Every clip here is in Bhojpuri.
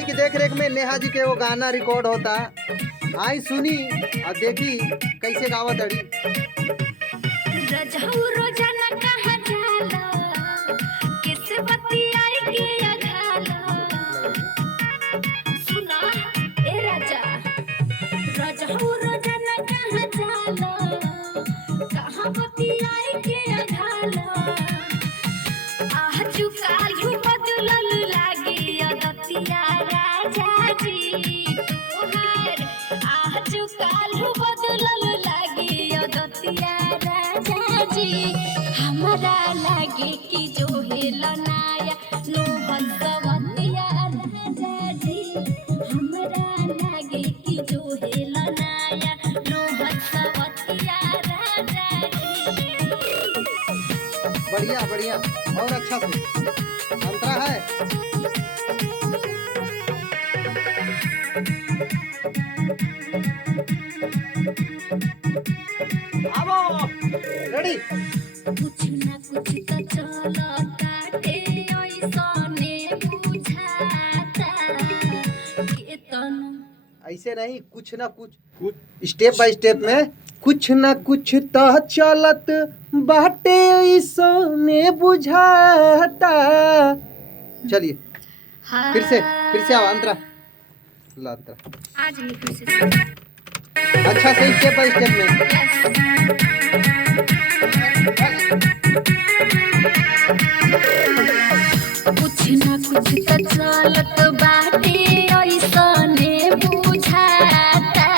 भाई की देख रेख में नेहा जी के वो गाना रिकॉर्ड होता। आई सुनी और देखी कैसे गावत अड़ी। रोजाना कहाँ जाला, किस बतियाई के अघाला। सुना ए राजा, रोजाना कहाँ जाला, कहाँ बतियाई के अघाला। आजू काल्हू बदलल लागी अदतिया राजा जी तोहार। आजू काल्हू बदलल लागी अदतिया राजा जी। हमरा लागे कि जो हेल नाया नो हंसवतिया राजा जी। हमरा लागे कि जो हेल नाया नो हंसवतिया राजा जी। बढ़िया बढ़िया और अच्छा से अंतरा है। आओ रेडी। कुछ ना कुछ तो चलताटे ऐसने बुझाता। केतन ऐसे नहीं, कुछ ना कुछ स्टेप बाय स्टेप में कुछ ना कुछ तो चलत बाटे ऐसने बुझाता। चलिए फिर से आओ अंतरा। ला अंतरा आज नहीं फिर से अच्छा से स्टेप बाय स्टेप में। कुछ ना कुछ तो चलत बाटे ऐसने बुझाता।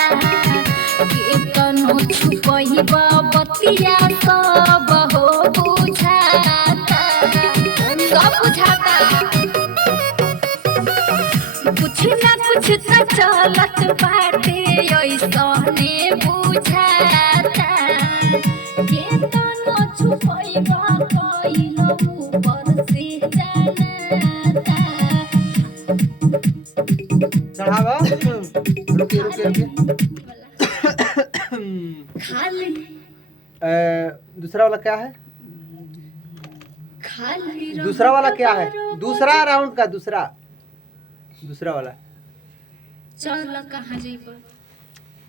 केतनो छुपहिबा बतिया सब हो बुझाता। सब बुझाता। कुछ ना कुछ तो चलत बाटे ऐसने बुझाता। केतनो छुपहिबा कइलो ऊपर से जानाता। चढ़ावा रुकिए खाली दूसरा वाला क्या है? खाली दूसरा वाला क्या है? दूसरा राउंड का दूसरा वाला चल कहाँ जइबा?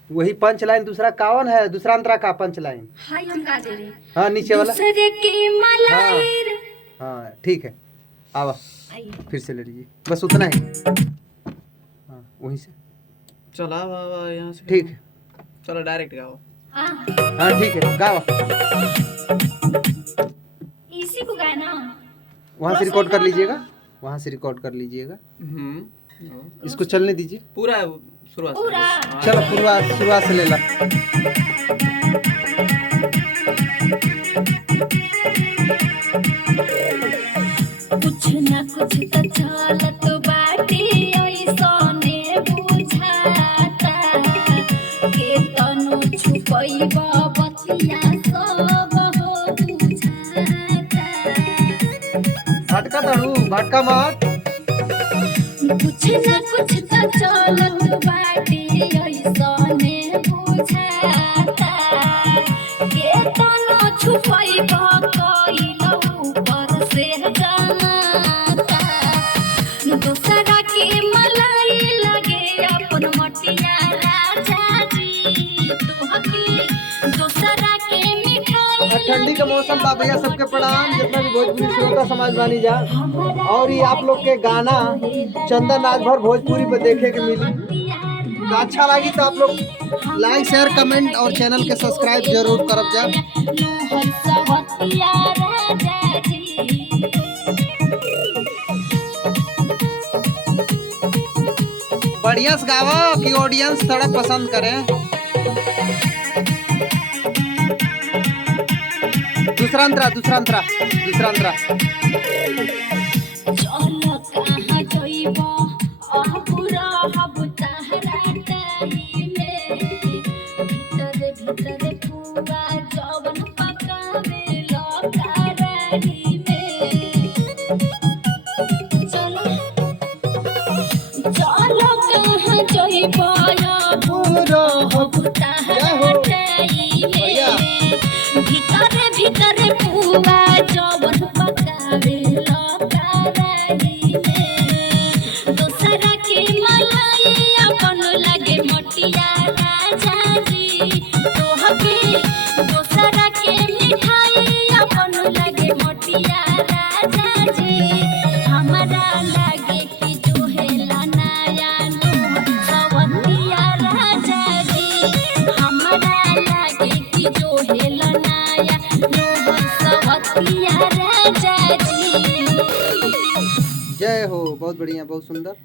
वही पंच लाइन दूसरा कावन है। दूसरा अंतरा का पंच लाइन। हाय हम का दे रे। हाँ नीचे वाला। दूसरे के मलाई रे। हाँ ठीक है। आवा आई फिर से ले लीजिए, बस उतना ही। हाँ वहीं से चला बाबा यहाँ से। ठीक है। चलो डायरेक्ट गाओ। हां हाँ ठीक है गाओ। इसी को गाना वहाँ से रिकॉर्ड कर लीजिएगा। इसको चलने दीजिए पूरा शुरुआत से। पूरा चलो शुरुआत से ले ला। कुछ ना कुछ तो चलत बाटे ऐसने बुझाता। केतनो छुपइबा बतिया सब हो बुझाता। भटका तड़ू, भटका मत। कुछ ना कुछ तो चलत बाटे ऐसने बुझाता। केतनो छुपइबा कइलो ऊपर से जानाता। दूसरा के मलाई लगे अपन मटिया राजा जी तोहके। दूसरा के मिठाई ठंडी का मौसम बा भैया, सबके प्रणाम। जितना भी भोजपुरी श्रोता समाज बानी जा, और ये आप लोग के गाना चंदन आज भर भोजपुरी पे देखे के मिली। तो अच्छा लगी तो आप लोग लाइक शेयर कमेंट और चैनल के सब्सक्राइब जरूर करब जा। बढ़िया से गावा कि ऑडियंस थोड़ा पसंद करें। दूसरा अंतरा चल कहाँ जइबा अहुरा हब तहरा टाई में। भीतर पूरा जवन पकावे लकारी में। चल कहाँ जइबा अहुरा हब तहरा टाई में। भीतर पूरा जवन पकावे लकारी में। दूसरा के बहुत बढ़िया, बहुत सुंदर।